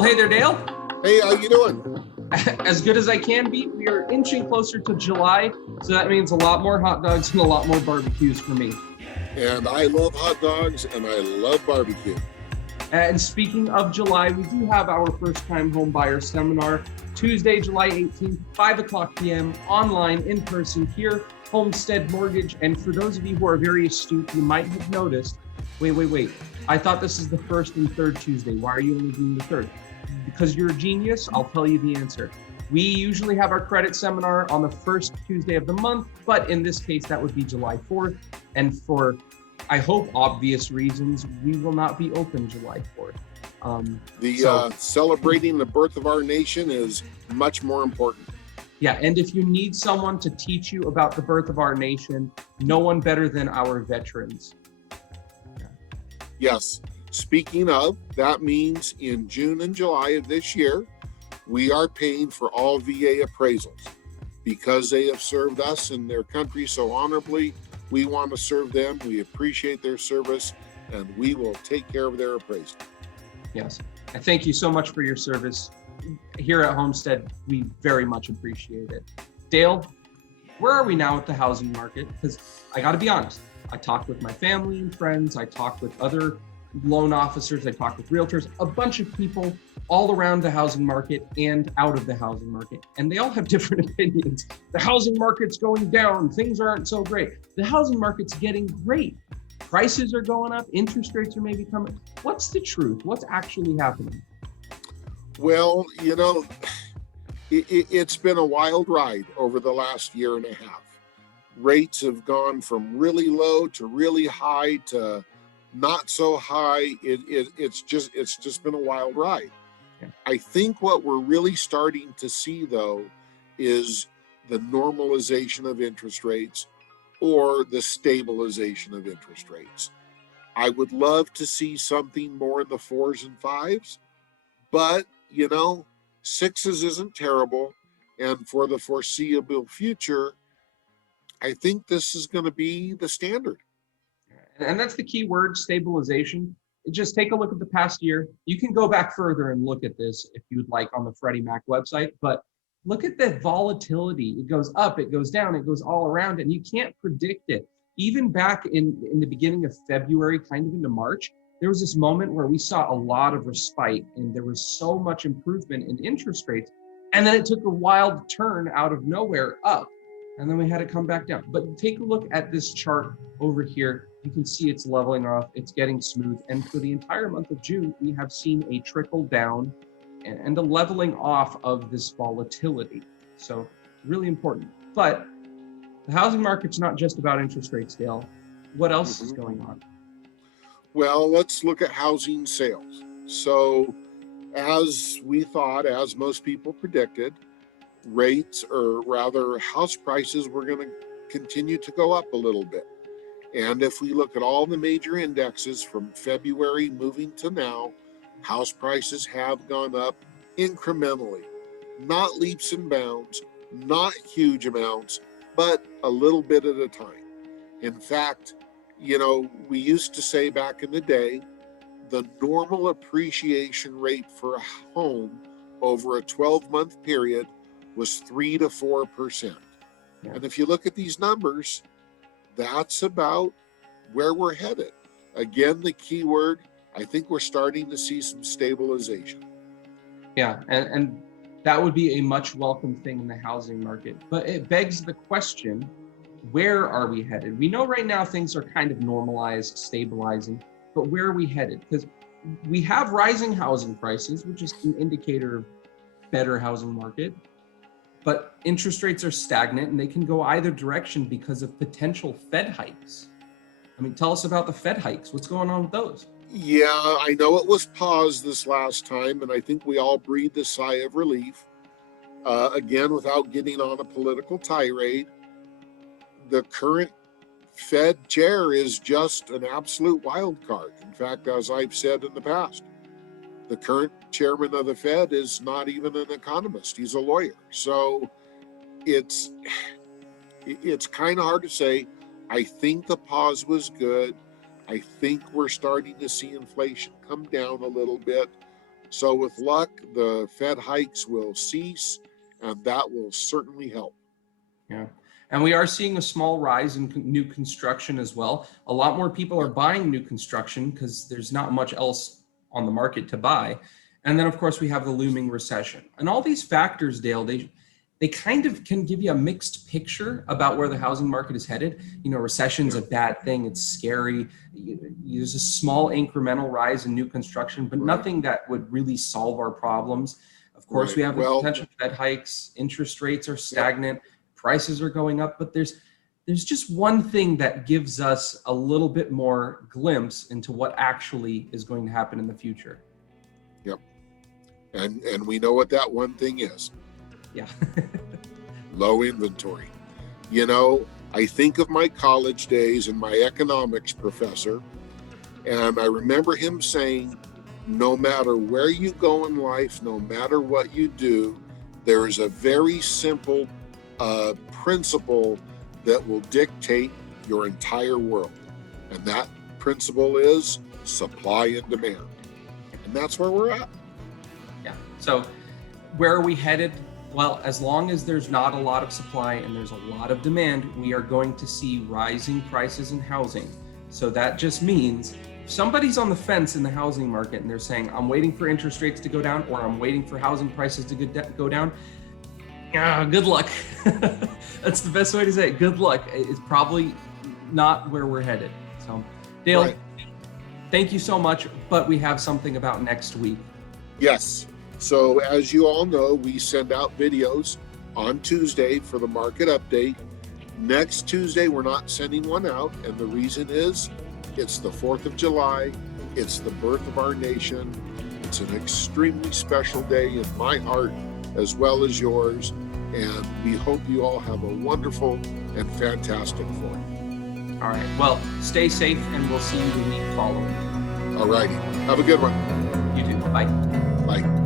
Well, hey there, Dale. Hey, how you doing? As good as I can be. We are inching closer to July, so that means a lot more hot dogs and a lot more barbecues for me. And I love hot dogs and I love barbecue. And speaking of July, we do have our first-time home buyer seminar, Tuesday, July 18th, 5 o'clock p.m., online, in person here, Homestead Mortgage. And for those of you who are very astute, you might have noticed, wait. I thought this is the first and third Tuesday. Why are you only doing the third? Because you're a genius, I'll tell you the answer. We usually have our credit seminar on the first Tuesday of the month, but in this case, that would be July 4th. And for, I hope, obvious reasons, we will not be open July 4th. Celebrating the birth of our nation is much more important. Yeah, and if you need someone to teach you about the birth of our nation, no one better than our veterans. Yes. Speaking of, that means in June and July of this year, we are paying for all VA appraisals. Because they have served us and their country so honorably, we want to serve them. We appreciate their service, and we will take care of their appraisal. Yes, and thank you so much for your service. Here at Homestead, we very much appreciate it. Dale, where are we now with the housing market? Because I got to be honest, I talked with my family and friends, I talked with other loan officers, I talked with realtors, a bunch of people all around the housing market and out of the housing market, and they all have different opinions. The housing market's going down, things aren't so great. The housing market's getting great. Prices are going up, interest rates are maybe coming. What's the truth? What's actually happening? Well, it's been a wild ride over the last year and a half. Rates have gone from really low to really high to not so high. It's just been a wild ride. I think what we're really starting to see, though, is the normalization of interest rates or the stabilization of interest rates. I would love to see something more in the 4s and 5s, but sixes isn't terrible. And for the foreseeable future, I think this is going to be the standard. And that's the key word, stabilization. Just take a look at the past year. You can go back further and look at this if you'd like on the Freddie Mac website, but look at the volatility. It goes up, it goes down, it goes all around, and you can't predict it. Even back in the beginning of February, kind of into March, there was this moment where we saw a lot of respite and there was so much improvement in interest rates. And then it took a wild turn out of nowhere up. And then we had to come back down. But take a look at this chart over here. You can see it's leveling off, it's getting smooth. And for the entire month of June, we have seen a trickle down and a leveling off of this volatility. So really important. But the housing market's not just about interest rates, Dale. What else is going on? Well, let's look at housing sales. So as we thought, as most people predicted, rates, or rather house prices, were going to continue to go up a little bit. And if we look at all the major indexes from February moving to now, house prices have gone up incrementally, not leaps and bounds, not huge amounts, but a little bit at a time. In fact, we used to say back in the day, the normal appreciation rate for a home over a 12-month period was 3 to 4%. Yeah. And if you look at these numbers, that's about where we're headed. Again, the key word, I think we're starting to see some stabilization. Yeah, and that would be a much welcome thing in the housing market. But it begs the question, where are we headed? We know right now things are kind of normalized, stabilizing, but where are we headed? Because we have rising housing prices, which is an indicator of better housing market. But interest rates are stagnant and they can go either direction because of potential Fed hikes. I mean, tell us about the Fed hikes. What's going on with those? Yeah, I know it was paused this last time, and I think we all breathed a sigh of relief. Again, without getting on a political tirade, the current Fed chair is just an absolute wild card. In fact, as I've said in the past, the current chairman of the Fed is not even an economist. He's a lawyer. So it's kind of hard to say. I think the pause was good. I think we're starting to see inflation come down a little bit. So with luck, the Fed hikes will cease, and that will certainly help. Yeah. And we are seeing a small rise in new construction as well. A lot more people are buying new construction because there's not much else on the market to buy. And then, of course, we have the looming recession. And all these factors, Dale, they kind of can give you a mixed picture about where the housing market is headed. You know, recession's a bad thing. It's scary. There's a small incremental rise in new construction, but nothing that would really solve our problems. Of course, we have the potential Fed hikes. Interest rates are stagnant. Prices are going up, but there's just one thing that gives us a little bit more glimpse into what actually is going to happen in the future. Yep. And we know what that one thing is. Yeah. Low inventory. You know, I think of my college days and my economics professor, and I remember him saying, no matter where you go in life, no matter what you do, there is a very simple principle that will dictate your entire world. And that principle is supply and demand. And that's where we're at. Yeah. So where are we headed? Well, as long as there's not a lot of supply and there's a lot of demand, we are going to see rising prices in housing. So that just means if somebody's on the fence in the housing market and they're saying, I'm waiting for interest rates to go down, or I'm waiting for housing prices to go down, good luck. That's the best way to say it. Good luck. It's probably not where we're headed. So, Dale, thank you so much. But we have something about next week. Yes. So as you all know, we send out videos on Tuesday for the market update. Next Tuesday, we're not sending one out. And the reason is it's the 4th of July. It's the birth of our nation. It's an extremely special day in my heart as well as yours. And we hope you all have a wonderful and fantastic 4th. All right. Well, stay safe, and we'll see you the week following. All righty. Have a good one. You too. Bye. Bye.